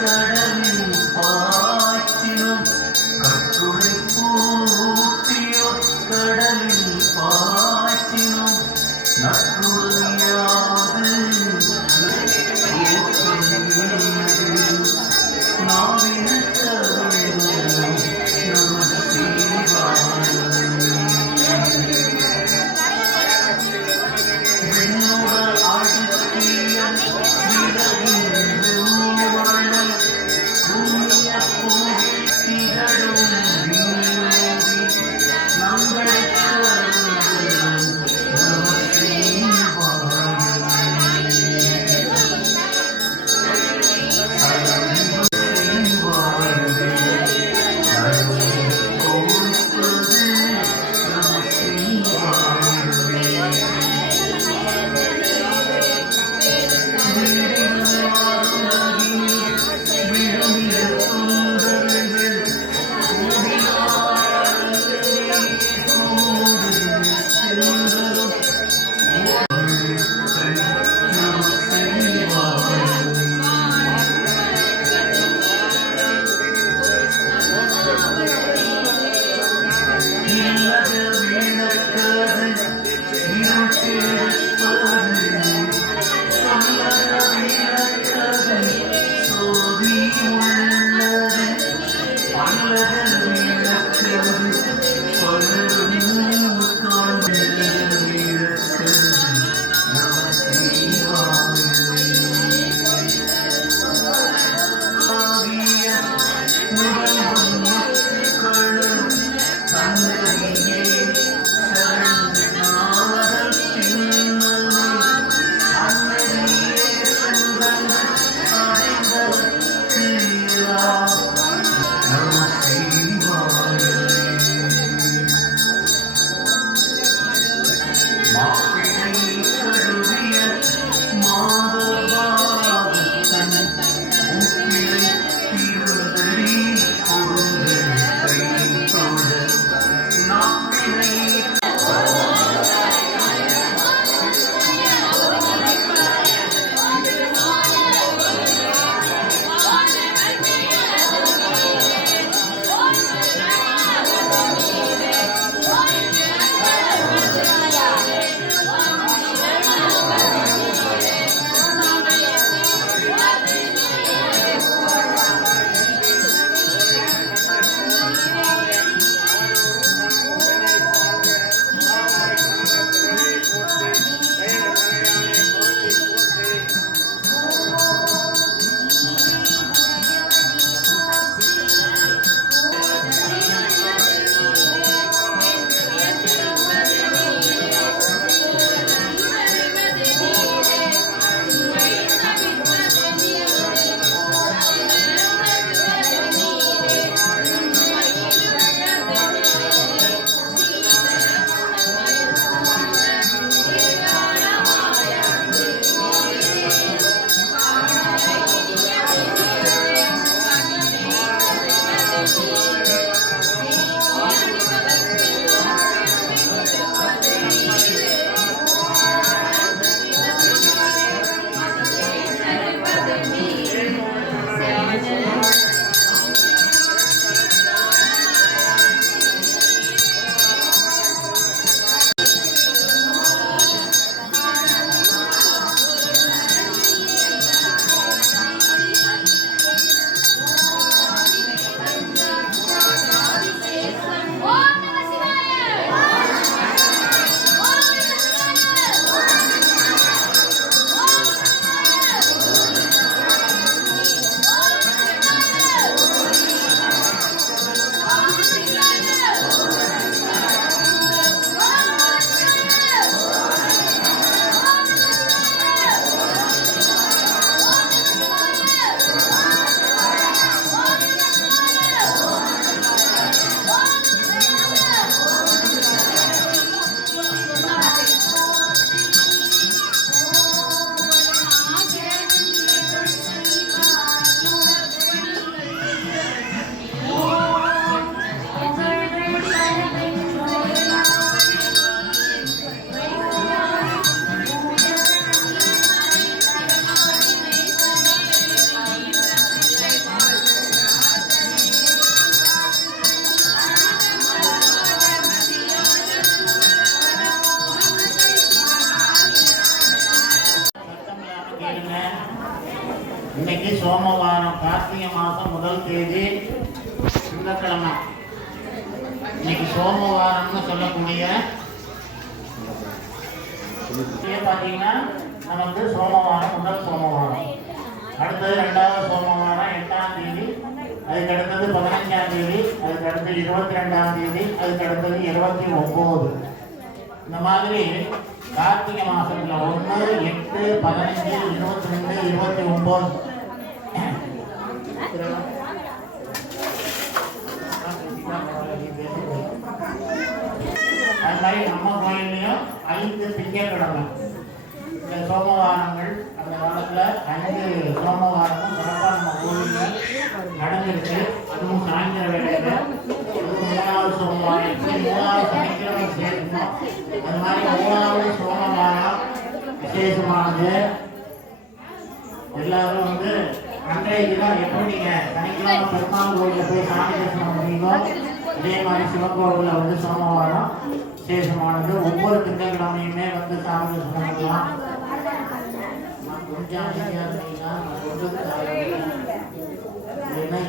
கடலில் பாய்ச்சினும் கட்டுரை பூட்டியோர் கடலில் பாய்ச்சினும் நற்றுழையாது கேளுங்க. இன்னைக்கு சோமவாரம், கார்த்திகை மாதம் 1 தேதி திங்கட்கிழமை. இன்னைக்கு சோமவாரம்னு சொல்லக்கூடிய பார்த்தீங்கன்னா நமக்கு சோமவாரம், முதல் சோமவாரம். அடுத்தது 2வது சோமவாரம் 8ஆம் தேதி, அதுக்கு அடுத்தது 15ஆம் தேதி, அதுக்கு அடுத்தது 22ஆம் தேதி, அதுக்கு அடுத்தது 29. இந்த மாதிரி கார்த்திகை மாசத்துல 1, 8, 15, 22, 29 அது மாதிரி நம்ம கோயிலையும் 5 திங்கட்கிழமை இந்த சோமவாரங்கள் அந்த காலத்துல 5 சோமவாரமும் சிறப்பாக நம்ம கோயிலில் நடந்திருக்கு. அதுவும் சாயந்தர வேலையில 3வது சோமவாரம் 3வது சனிக்கிழமை சேர்க்கணும். அது மாதிரி 3வது சோமவாரம் விசேஷமானது. எல்லாரும் வந்து அன்றைய தினம் எப்படி நீங்க சனிக்கிழமை பெருமாள் கோயிலில் போய் சாமி தரிசனம் பண்ணீங்களோ அதே மாதிரி சிவன் கோவிலில் வந்து சோமவாரம் விசேஷமானது. ஒவ்வொரு திங்கட்கிழமையுமே வந்து சாமி தரிசனம் பண்ணலாம். கொஞ்சம் அமைதியாக இருந்தீங்கன்னா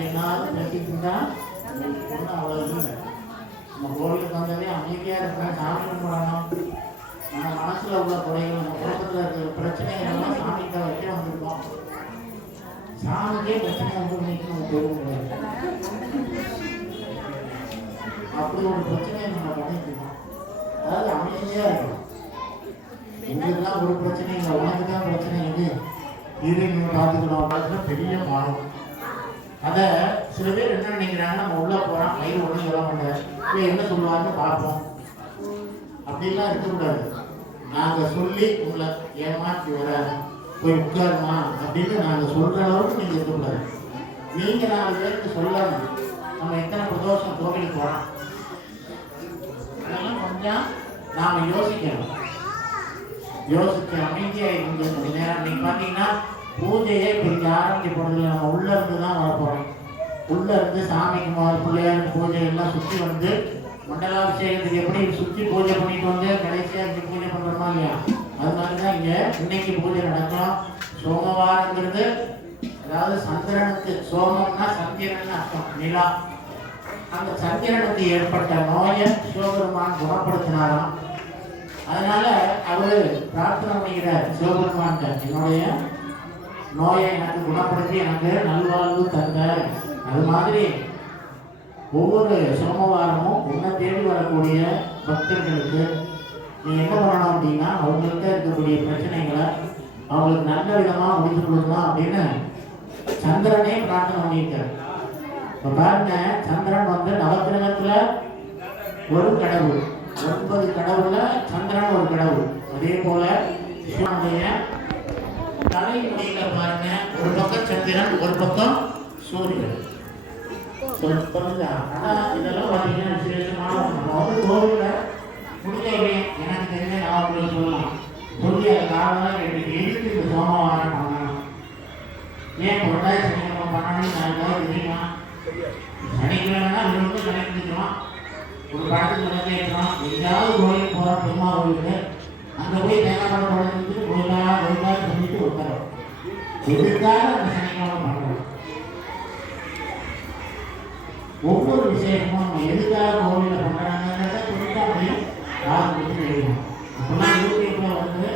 என்னாலும் பேசிக்கிட்டா ஒன்றும் அவ்வளோ இல்லை. நம்ம கோவிலுக்கு வந்ததே அமைதியாக இருக்கணும், சாமி கும்பிடணும். நம்ம மனசில் உள்ள குறைகள், நம்ம குடும்பத்தில் இருக்கிற பிரச்சனைகள் எல்லாம் சாமிகிட்ட வைக்க வந்திருக்கோம். சாமிக்கே பிரச்சனை வந்து நம்ம போக முடியாது. அப்படி ஒரு பிரச்சனையை நம்ம பண்ணிட்டு இருக்கோம். அதாவது அமைதியாக இருக்கணும். எங்களுக்குலாம் ஒரு பிரச்சனை இல்லை, உனக்கு தான் பிரச்சனை இது இது நீங்கள் பார்த்துக்கணும். பார்த்துட்டு பெரிய மாறும். அதை சில பேர் என்ன நினைக்கிறாங்க, நம்ம உள்ளே போகிறோம் வயிறு ஒன்றும் சொல்ல மாட்டார், இல்லை என்ன சொல்லுவாங்கன்னு பார்ப்போம். அப்படிலாம் இருக்கக்கூடாது. நாங்கள் சொல்லி உங்களை ஏமாற்றி வர போய் உட்காருமா அப்படின்னு நாங்கள் சொல்கிற அளவுக்கு நீங்கள் இருக்கக்கூடாது. நீங்கள் 4 பேருக்கு சொல்லணும் நம்ம எத்தனை பிரதோஷம் கோவிலுக்கு போகிறோம். அதெல்லாம் கொஞ்சம் நாம் யோசிக்கணும். யோசிச்சு அமைதியாக இருந்து கொஞ்சம் நேரம். இன்னைக்கு பார்த்தீங்கன்னா பூஜையே இப்போ ஆரம்பிக்கப்படுறதில்லை. நம்ம உள்ளே இருந்து தான் வரப்போகிறோம். உள்ளே இருந்து சாமிக்கு முதல் பிள்ளையாருக்கு பூஜை எல்லாம் சுற்றி வந்து மண்டலாபிஷேகத்துக்கு எப்படி சுற்றி பூஜை பண்ணிட்டு வந்து கடைசியாக இங்கே பூஜை பண்ணுறோமா இல்லையா, அது மாதிரி தான் இங்கே இன்னைக்கு பூஜை நடக்கும். சோமவாரங்கிறது அதாவது சந்திரனுக்கு, சோமம்னா சந்திரன் அர்த்தம், நிலா. அந்த சந்திரனுக்கு ஏற்பட்ட நோயை சிவபெருமான் குணப்படுத்தினாராம். அதனால அவரு பிரார்த்தனை பண்ணிக்கிறார் சிவபெருமான், என்னுடைய நோயை எனக்கு குணப்படுத்தி எனக்கு நல்வாழ்வு தந்த. அது மாதிரி ஒவ்வொரு சோமவாரமும் உன்னை தேடி வரக்கூடிய பக்தர்களுக்கு நீ என்ன பண்ணணும் அப்படின்னா அவங்கள்ட்ட இருக்கக்கூடிய பிரச்சனைகளை அவங்களுக்கு நல்ல விதமாக முடிச்சு கொடுக்கணும் அப்படின்னு சந்திரனே பிரார்த்தனை பண்ணியிருக்கார். இப்போ பாருங்க, சந்திரன் வந்து நவக்கிரகத்துல ஒரு கடவுள், 9 கடவுள்ல சந்திரன் ஒரு கடவுள். அதே போல சிவனுடைய தலைமுடியில பாருங்க, ஒரு பக்கம் சந்திரன் ஒரு பக்கம் சூரியன். இதெல்லாம் பார்த்தீங்கன்னா விசேஷமான கோவில முடிஞ்சவங்க எனக்கு தெரிஞ்ச நான் சொல்லலாம் சொல்லி அதை காரணம் எதுக்கு இந்த சோமவாரம் பண்ணணும், ஏன் பொருளாதார சனிக்கிழமை பண்ணணும்னு நான் தெரியுமா? சனிக்கிழமைனா விழுந்து கணக்கிட்டுக்கலாம். ஒரு படத்துக்கு விளக்கு ஏற்றணும், எங்கேயாவது கோயிலுக்கு போகிறோம், பெருமா கோயிலுக்கு அங்கே போய் தேங்காய் படம் உடஞ்சிட்டு கோயிலாக சொல்லிட்டு உட்காரோம். எதுக்காக அந்த சனிக்கிழமை பண்ணுறோம்? ஒவ்வொரு விசேஷமும் நம்ம எதுக்காக கோவிலில் பண்ணுறாங்கிறத சொல்லிட்டு அப்படியே ஆரம்பிச்சு எழுதணும். இப்போலாம் யூடியூப்பில் வந்து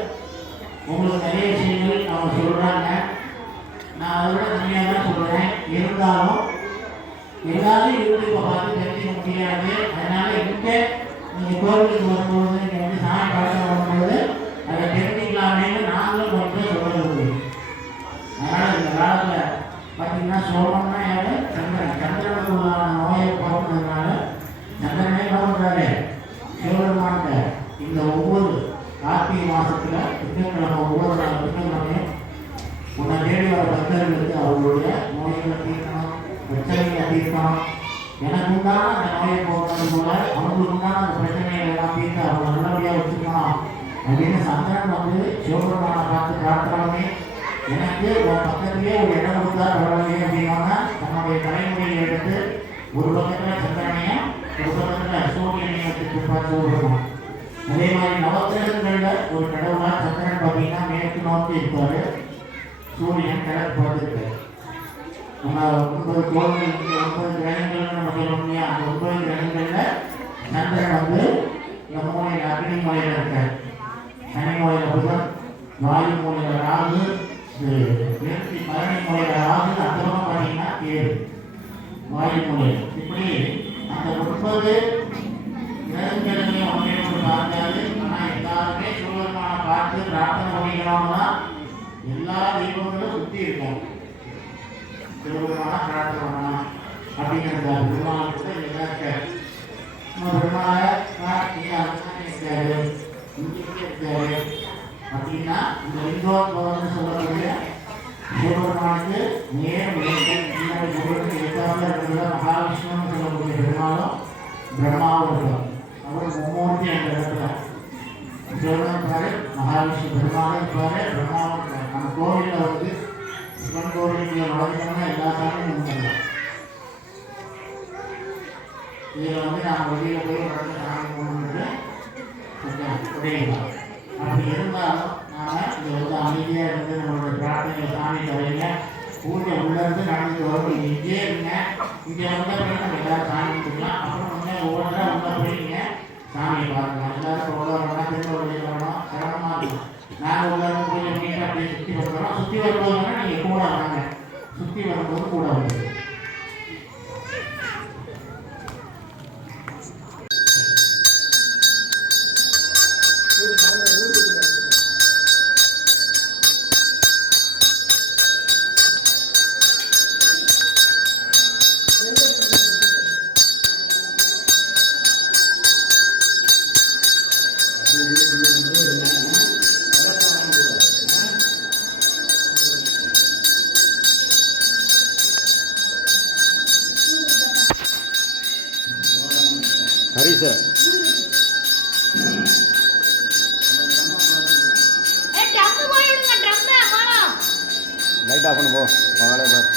உங்களுக்கு நிறைய விஷயங்கள் அவங்க சொல்கிறாங்க. நான் அதோட தனியாக தான் சொல்கிறேன். இருந்தாலும் எல்லாரும் யூடியூப்பை பார்த்து தெரிஞ்சுக்க முடியாது. அதனால இங்கே நீங்கள் கோவிலுக்கு வரும்போது நீங்கள் வந்து சாமி பார்க்க வரும்போது அதை தெரிஞ்சுக்கலாமேன்னு நாங்களும் கொஞ்சம் சொல்கிறது. அதனால் இந்த காலத்தில் பார்த்தீங்கன்னா சோழம்னா யாரு? சந்திரன். சந்திரனுக்கு உள்ளான நோயை போக்குறதுனால சந்திரனே என்ன பண்ணுறாரு? சிவபெருமான்கிட்ட இந்த ஒவ்வொரு கார்த்திகை மாதத்தில் திங்கட்கிழமை, ஒவ்வொரு நாள் திங்கட்கிழமையும் உன்னை தேடி வர பக்தர்களுக்கு அவர்களுடைய நோய்களை தீர்க்கணும், பிரச்சனைகளை தீர்க்கணும். எனக்கு உண்டான அந்த நோயை போக்குறது போல அவங்களுக்கு உண்டான அந்த பிரச்சனைகளை எல்லாம் தீர்த்து அவங்க நல்லபடியாக வச்சுக்கணும் அப்படின்னு சந்திரன் வந்து சிவபெருமானை பார்த்து பிரார்த்தனை எனக்கு உன் பக்கத்திலே ஒரு இடம் கொடுத்தா பரவாயில்லையே அப்படின்னா தன்னுடைய தலைமுறையை எடுத்து ஒரு பக்கத்தில் சந்திரனையும் ஒரு பக்கத்தில் சூரியனையும் எடுத்து பார்த்து விடணும். அதே மாதிரி நவக்கிரகங்களில் ஒரு கடவுளாக சந்திரன் பார்த்தீங்கன்னா மேற்கு நோக்கி இருப்பார். சூரியன் கிழக்கு பார்த்துருக்கு. நம்ம 9 கோள்கள், 9 கிரகங்கள்னு நம்ம சொல்ல முடியாது. அந்த 9 கிரகங்களில் சந்திரன் வந்து இந்த மூலையில் அக்னி மூலையில் இருக்கார், சனி மூலையில் புதன், வாயு மூலையில் ராகு, பரணி மூலையில் ராகு, அப்புறமா பார்த்தீங்கன்னா கேது வாயு மூலையில். இப்படி அந்த 9 கிரகங்களையும் ஒன்றே ஒன்று பார்த்தாரு. ஆனால் எல்லாருமே சிவபெருமான பார்த்து பிரார்த்தனை பண்ணிக்கிறவங்க தான் எல்லா தெய்வங்களும் சுற்றி இருக்காங்க. சிவபெருமான பிரார்த்தனை பண்ணலாம் அப்படிங்கிறது பெருமாளுக்கு எல்லாம் இருக்காரு. பெருமாளை இருக்காரு, இங்கே இருக்காரு அப்படின்னா இந்த லிங்கோத்பவம்னு சொல்லக்கூடிய சிவபெருமானுக்கு நேரம் எட்டாவது இருக்கிற மகாவிஷ்ணுன்னு சொல்லக்கூடிய பெருமாளும் பிரம்மாவும் இருக்கார். அவர் மும்மூர்த்தி அந்த இடத்துல சிவன் இருப்பாரு, மகாவிஷ்ணு பெருமாளும் இருப்பாரு, பிரம்மாவும் இருப்பாரு. நம்ம கோவிலில் வந்து சிவன் கோவிலுக்குள்ள நுழைஞ்சோம்னா எல்லா சாமியும் வந்துடலாம். இதில் வந்து நாம் வெளியில் போய் உடனே சாமி கும்பிட்டு உடையலாம். அப்படி இருந்தாலும் நாம் இங்கே வந்து அமைதியாக இருந்து நம்மளோட பிரார்த்தனை சாமி தலையில பூஜை உள்ளேருந்து நடந்துட்டு வரும். நீங்கள் இங்கே இருங்க, இங்கே வந்த பிறகு நம்ம எல்லாரும் சாமி கும்பிட்டுக்கலாம். அப்புறம் வந்து ஒவ்வொன்றா உள்ள போய் நீங்கள் சாமியை பார்க்கலாம். எல்லாரும் உள்ள வரணும், திரும்ப வெளியில் வரணும், சிரமமாக இருக்கும். நாங்கள் உள்ள பூஜை பண்ணிட்டு அப்படியே சுற்றி வந்துடுறோம். சுற்றி வரும்போதுன்னா நீங்கள் கூட வாங்க, சுற்றி வரும்போது கூட வந்து ஹரி சார் லைட் ஆஃப் பண்ணு போ வாங்களே பார்.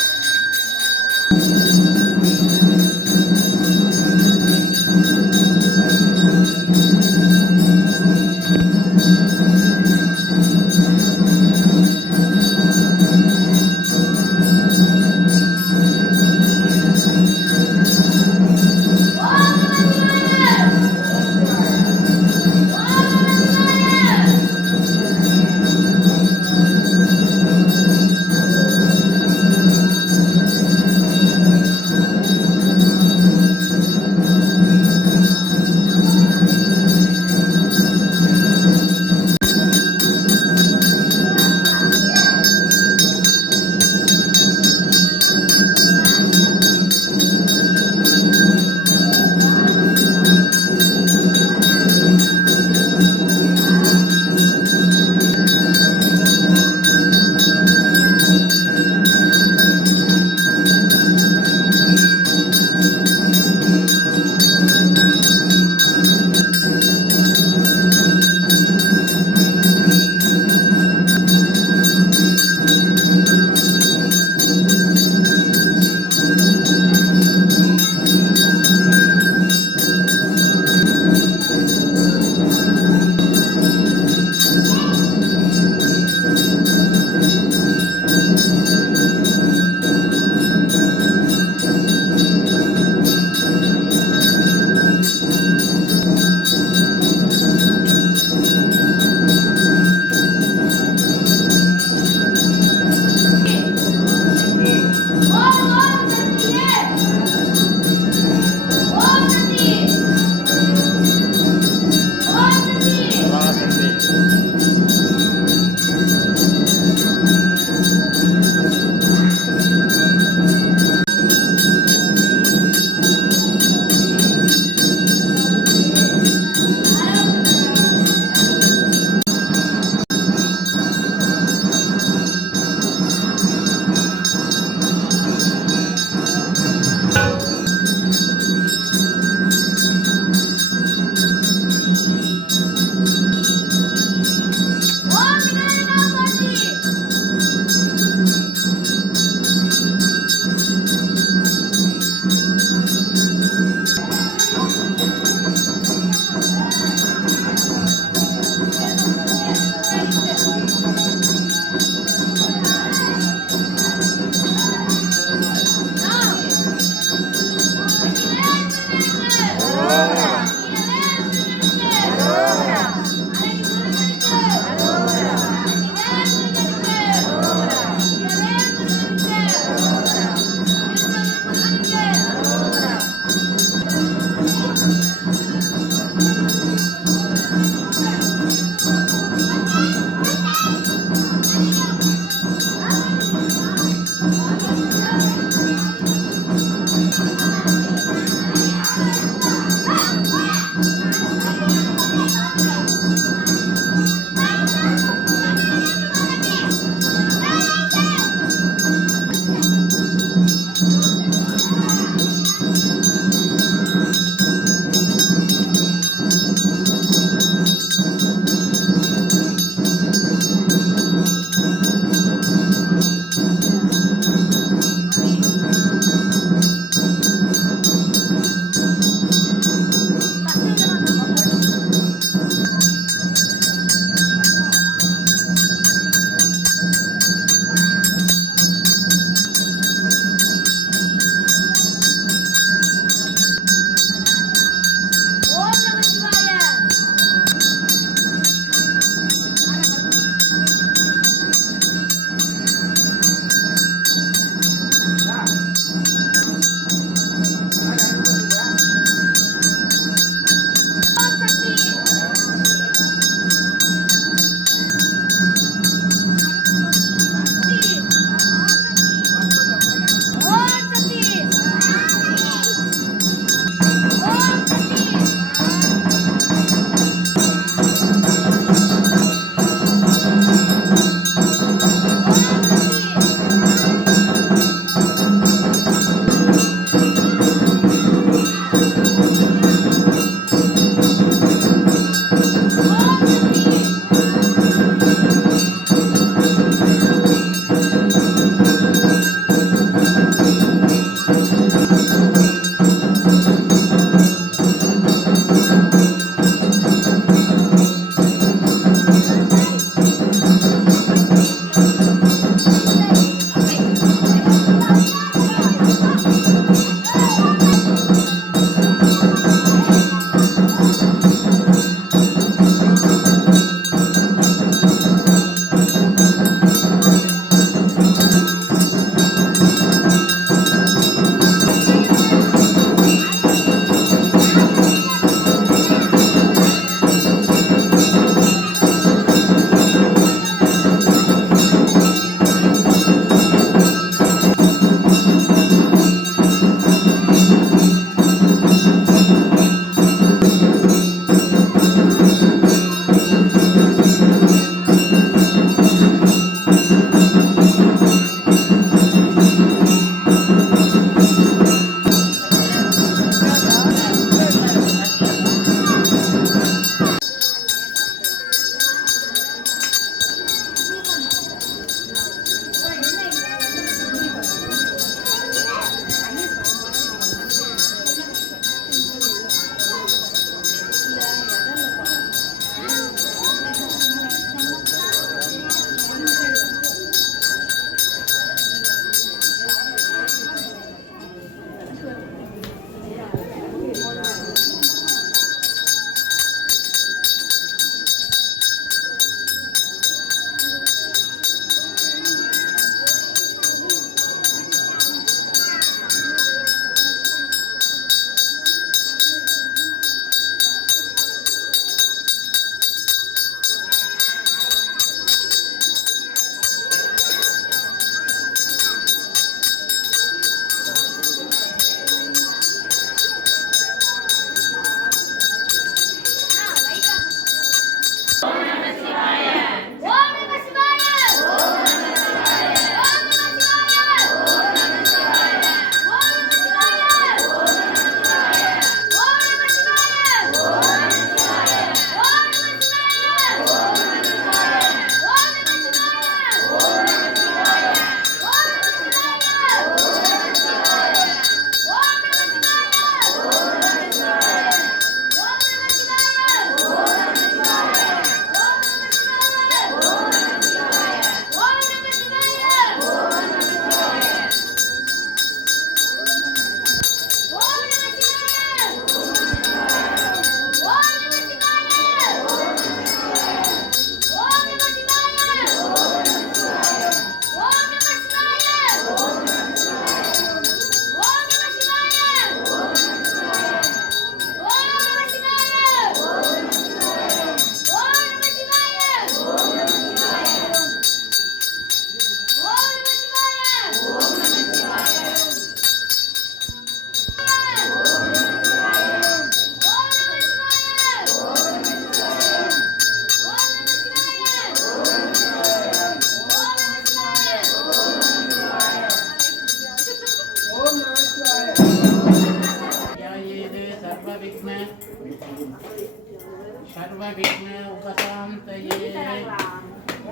सर्वविघ्न उपशान्तये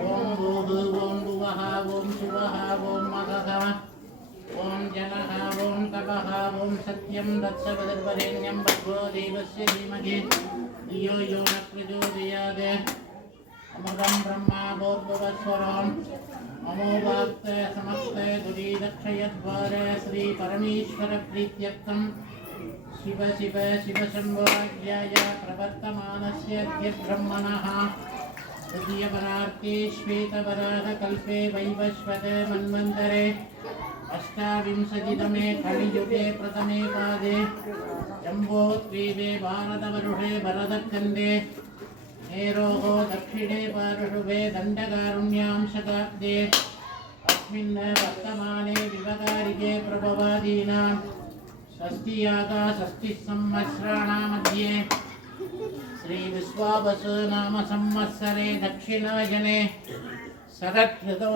ओम भूः ओम भुवः ओम सुवः ओम मगः ओम जनः ओम तपः ओम सत्यं तत्सवितुर्वरेण्यं भर्गो देवस्य धीमहि धियो यो न प्रचोदयात् अमृतं ब्रह्मा भूर्भुवस्वरम् अमोघास्ते समस्ते दुरीदक्षयद्वारे श्री परमेश्वर प्रीत्यर्थं शिव शिव शिव शंभोज्ञाय प्रवर्तमानस्य ब्रह्मणः तृतीयपरार्थे श्वेतवराहकल्पे वैवस्वते मन्वन्तरे अष्टाविंशतितमे कलियुगे प्रथमे पादे जम्बोद्वीपे भारतवर्षे भरतखण्डे मेरोः दक्षिणे पार्श्वे दण्डकारुण्यां शताब्दे अस्मिन् वर्तमाने विवकारिके प्रभवादीनां षष्ठीयागा षष्ठिः संवत्सराणां मध्ये श्री विश्वावसु नाम संवत्सरे दक्षिणायने शरदृतौ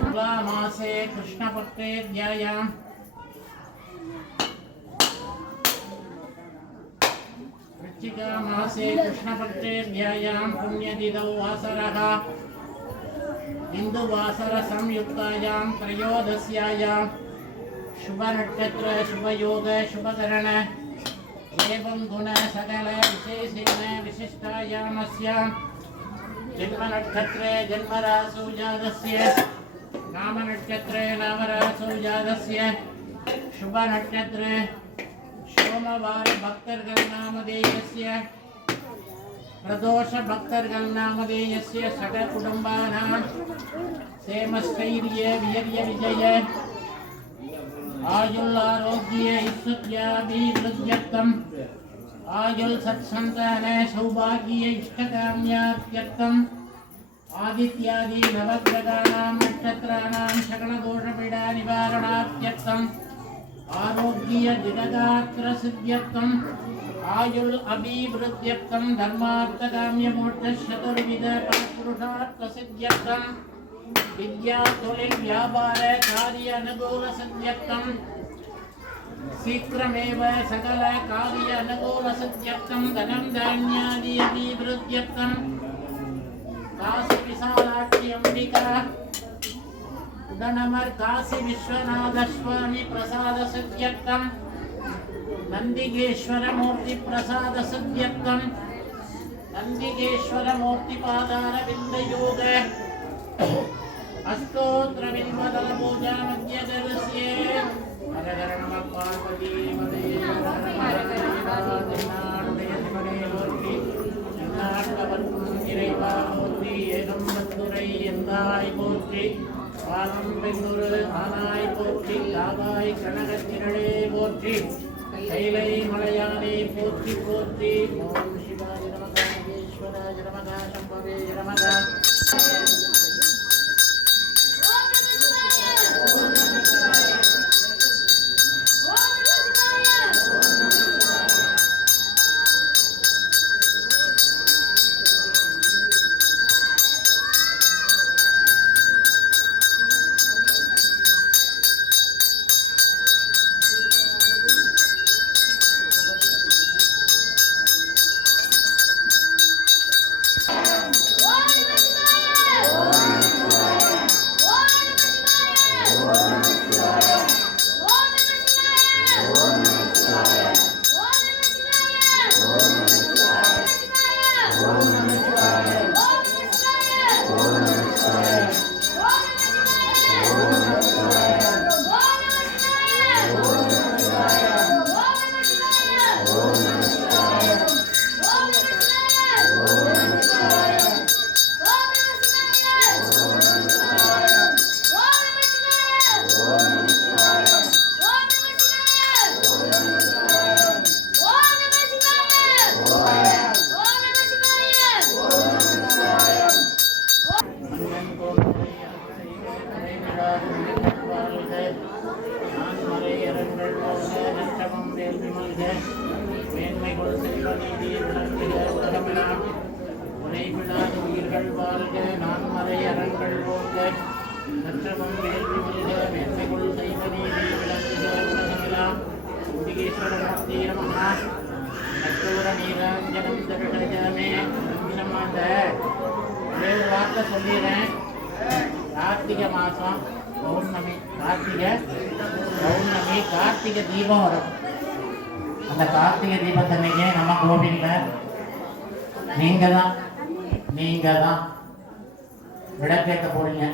तुलामासे कृष्णपक्षे ध्यायां वृश्चिकमासे कृष्णपक्षे ध्यायां पुण्यतिथौ वासरः हिन्दुवासरसंयुक्तायां त्रयोदश्यायां शुभनक्षत्र शुभयोग शुभकरण एवं गुण सकल विशेषेण विशिष्टायामस्यां जन्मनक्षत्रे जन्मरासौ जातस्य नामनक्षत्रे नामरासौ जातस्य शुभनक्षत्रे सोमवार भक्तर्गल नामधेयस्य प्रदोष भक्तर्गल नामधेयस्य सकल कुटुंबानां क्षेमस्थैर्य वीर्य विजय आयुल आरोग्य ऐश्वर्याभिवृद्ध्यर्थम् आयुल सत्संतान सौभाग्य इष्टकाम्यार्थम् आदित्यादि नवग्रहाणां नक्षत्राणां शकलदोषपीडा निवारणार्थम् आरोग्य दिगगात्र सिद्ध्यर्थम् आयुल अभिवृद्ध्यर्थम् धर्मार्थकाम्य मोक्ष चतुर्विध पुरुषार्थ सिद्ध्यर्थम् विद्या तोलिल व्यापार कार्य अनुकूल सिद्ध्यर्थं शीघ्रमेव सकल कार्य अनुकूल सिद्ध्यर्थं धनं धान्यादि अभिवृद्ध्यर्थं काशी विशालाक्षी अंबिका उदनमर काशी विश्वनाथ स्वामी प्रसाद सिद्ध्यर्थं नंदिकेश्वर मूर्ति प्रसाद सिद्ध्यर्थं नंदिकेश्वर मूर्ति पादार बिंद योग अष्टोत्र बिल्वदल पूजा मध्य दर्श्ये हर हर नमः पार्वती पते नमः नाटकवत्तिरेवा पोत्री एदं मधुरै यन्दाय पोत्री पालं बेंगुर आनाय पोत्री लागाय कनकतिरणे पोत्री कैलै मलयाने पोत्री पोत्री ओम शिवाय नमः ईश्वराय नमः शंभवे नमः நற்றவம் வேள்வி மல்க மேன்மைகுள் செய்வ நீதி விளங்குக உலகமிலா மாதம் பௌர்ணமி கார்த்திகை தீபம் வரும். அந்த கார்த்திகை தீபத்தன்னைக்கு நம்ம கோவிலில் நீங்கள் தான் விளக்கேற்ற போறீங்க.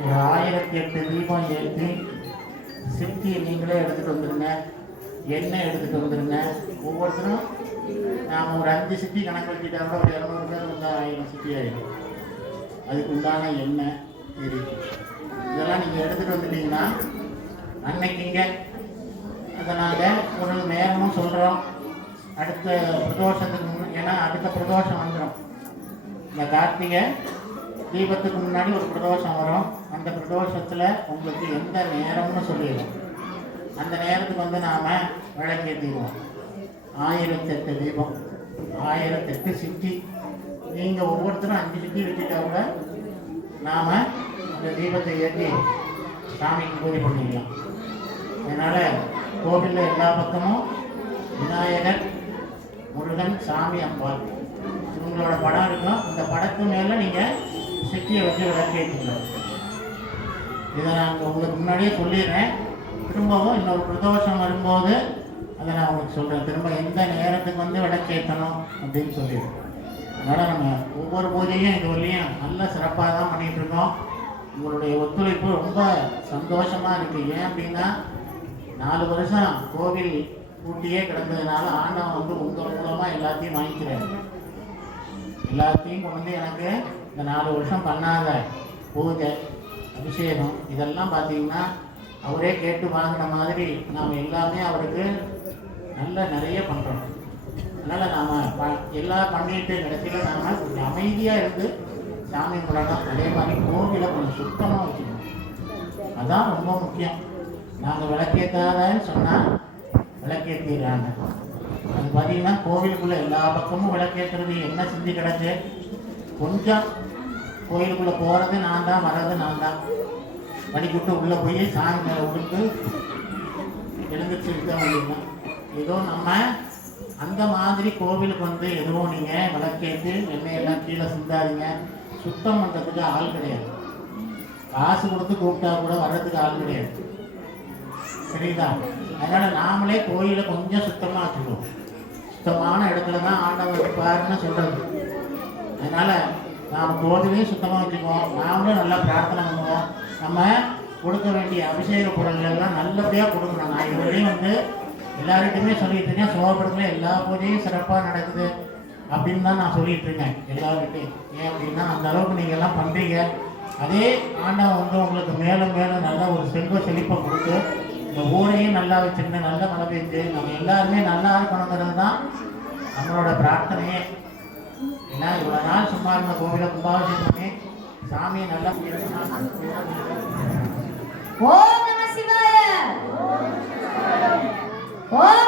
ஒரு 1008 தீபம் ஏற்றி சித்தி நீங்களே எடுத்துகிட்டு வந்துடுங்க, எண்ணெய் எடுத்துகிட்டு வந்துடுங்க. ஒவ்வொருத்தரும் நாம் ஒரு 5 சிட்டி கணக்கு வச்சுட்டா கூட ஒரு 200 பேர் வந்தால் 1000 சிட்டி ஆகிடும். அதுக்கு உண்டான எண்ணெய் சரி இதெல்லாம் நீங்கள் எடுத்துகிட்டு வந்துட்டீங்கன்னா அன்னைக்குங்க அதை நாங்கள் ஒரு நேரமும் சொல்கிறோம். அடுத்த பிரதோஷத்துக்கு ஏன்னா அடுத்த பிரதோஷம் வந்துடும். இந்த கார்த்திகை தீபத்துக்கு முன்னாடி ஒரு பிரதோஷம் வரும். அந்த பிரதோஷத்தில் உங்களுக்கு எந்த நேரம்னு சொல்லிடுவோம். அந்த நேரத்துக்கு வந்து நாம் விளக்கேற்றிடுவோம். 1008 தீபம், 1008 சிட்டி. நீங்கள் ஒவ்வொருத்தரும் 5 சிட்டி வச்சுட்டா கூட நாம் அந்த தீபத்தை ஏற்றி சாமிக்கு பூஜை பண்ணிடலாம். அதனால் கோவிலில் எல்லா பக்கமும் விநாயகர், முருகன், சாமி, அம்பாள் இவங்களோட படம் இருக்கும். அந்த படத்து மேலே நீங்கள் சிட்டியை வச்சு விளக்கேற்றிக்கலாம். இதை நான் உங்களுக்கு முன்னாடியே சொல்லிடுறேன். திரும்பவும் இன்னொரு பிரதோஷம் வரும்போது அதை நான் உங்களுக்கு சொல்கிறேன். திரும்ப எந்த நேரத்துக்கு வந்து விளக்கேற்றணும் அப்படின்னு சொல்லிடுறேன். அதனால் நம்ம ஒவ்வொரு பூஜையும் இது வரலையும் நல்ல சிறப்பாக தான் பண்ணிகிட்ருக்கோம். உங்களுடைய ஒத்துழைப்பு ரொம்ப சந்தோஷமாக இருக்குது. ஏன் அப்படின்னா 4 வருஷம் கோவில் பூட்டியே கிடந்ததுனால ஆண்டவன் வந்து உங்கள் மூலமாக எல்லாத்தையும் வாங்கிக்கிறாரு. எல்லாத்தையும் கொண்டு வந்து எனக்கு இந்த 4 வருஷம் பண்ணாத பூஜை, அபிஷேகம் இதெல்லாம் பார்த்தீங்கன்னா அவரே கேட்டு வாங்கின மாதிரி நாம் எல்லாமே அவருக்கு நிறைய பண்ணுறோம். அதனால் நாம் எல்லாம் பண்ணிட்டு கடைசியில் நாம் கொஞ்சம் அமைதியாக இருந்து சாமி கும்பிடணும். அதே மாதிரி கோவிலை கொஞ்சம் சுத்தமாக வச்சுக்கணும். அதுதான் ரொம்ப முக்கியம். நாங்கள் விளக்கேற்றாதன்னு சொன்னால் விளக்கேற்றிடுறாங்க. அது பார்த்தீங்கன்னா கோவிலுக்குள்ளே எல்லா பக்கமும் விளக்கேற்றுறது என்ன செஞ்சு கிடக்கு. கொஞ்சம் கோயிலுக்குள்ளே போகிறது நான் தான், வர்றது நான் தான். வடிக்கிட்டு உள்ளே போய் சாமி மேலே உடுத்து எழுந்திரிச்சுட்டு தான் வந்துடலாம். ஏதோ நம்ம அந்த மாதிரி கோவிலுக்கு வந்து எதுவும் நீங்கள் விளக்கேற்று எண்ணெயெல்லாம் கீழே சிந்தாதீங்க. சுத்தம் பண்ணுறதுக்கு ஆள் கிடையாது. காசு கொடுத்து கூப்பிட்டா கூட வர்றதுக்கு ஆள் கிடையாது. சரிதா? அதனால் நாமளே கோயிலை கொஞ்சம் சுத்தமாக வச்சுக்குவோம். சுத்தமான இடத்துல தான் ஆண்டவர் இருப்பாருன்னு சொல்கிறது. அதனால் நாம் கோவிலையும் சுத்தமாக வச்சுக்குவோம். நாமளும் நல்லா பிரார்த்தனை பண்ணுவோம். நம்ம கொடுக்க வேண்டிய அபிஷேக பொருள்கள்லாம் நல்லபடியாக கொடுக்கணும். நான் இதுவரையும் வந்து எல்லார்கிட்டையுமே சொல்லிட்டு இருக்கேன். சோழபுரத்தில் எல்லா பூஜையும் சிறப்பாக நடக்குது அப்படின்னு தான் நான் சொல்லிட்டு இருக்கேன் எல்லார்கிட்டையும். ஏன் அப்படின்னா அந்த அளவுக்கு நீங்கள் எல்லாம் பண்ணுறீங்க. அதே ஆண்டவன் வந்து உங்களுக்கு மேலும் மேலும் நல்ல ஒரு செல்வ செழிப்பை கொடுத்து இந்த ஊரையும் நல்லா வச்சுருந்து நல்ல மழை பெஞ்சு நம்ம எல்லாருமே நல்லா இருக்கணுங்கிறது தான் நம்மளோட பிரார்த்தனையே. ஏன்னா இவ்வளோ நாள் சும்மா இருந்த கோவிலை கும்பாபிஷேகம் பண்ணி சாமியை நல்லா ஓம் நம சிவாய. ஓம்